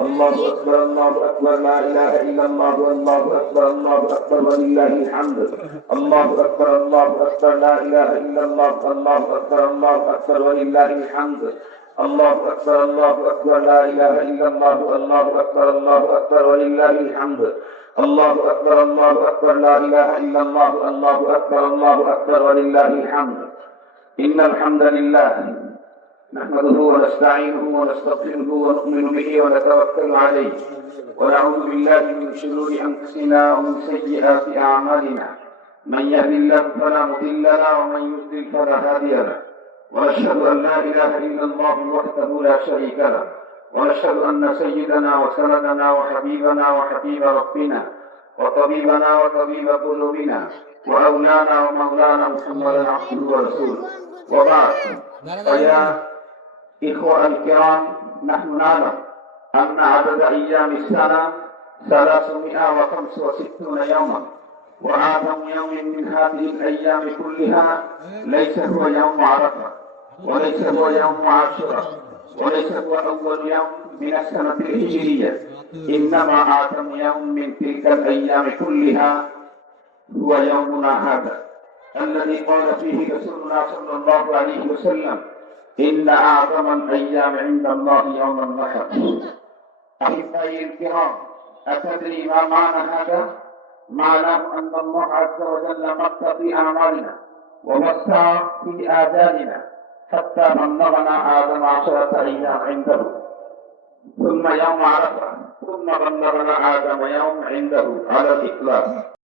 الله أكبر الله أكبر لا إله إلا الله الله أكبر الله أكبر ولله الحمد الله أكبر الله أكبر لا إله إلا الله الله أكبر الله أكبر ولله الحمد الله أكبر الله أكبر لا إله إلا الله الله أكبر الله أكبر ولله الحمد الله أكبر الله أكبر لا إله إلا الله الله أكبر الله أكبر ولله الحمد إن الحمد لله نحمده ونستعينه ونستغفره ونؤمن به ونتوكل عليه. ونعوذ بالله من شرور أنفسنا ومن سيئات أعمالنا. من يهد الله فلا مضل له ومن يضلل فلا هادي له. ونشهد أن لا إله إلا الله وحده لا شريك له. ونشهد أن سيدنا وسندنا وحبيبنا وحبيب ربنا وطبيبنا وطبيب قلوبنا وأولانا ومولانا محمدا عبده ورسوله. وبعد. فيا إخوة الكرام نحن نعلم أن عدد أيام السنة 365 يوما وأعظم يوم من هذه الأيام كلها ليس هو يوم عرفة وليس هو يوم عاشوراء وليس هو أول يوم من السنة الهجرية. إنما أعظم يوم من تلك الأيام كلها هو يومنا هذا الذي قال فيه رسولنا صلى الله عليه وسلم إن أعظم الأيام عند الله يوم النحر. أحبائي الكرام أتدري ما معنى هذا؟ معناه أن الله عز وجل مد في أعمالنا ووسع في آجالنا حتى بلغنا آدم عشرة أيام عنده. ثم يوم عرفة ثم بلغنا آدم يوم عنده. على الإخلاص.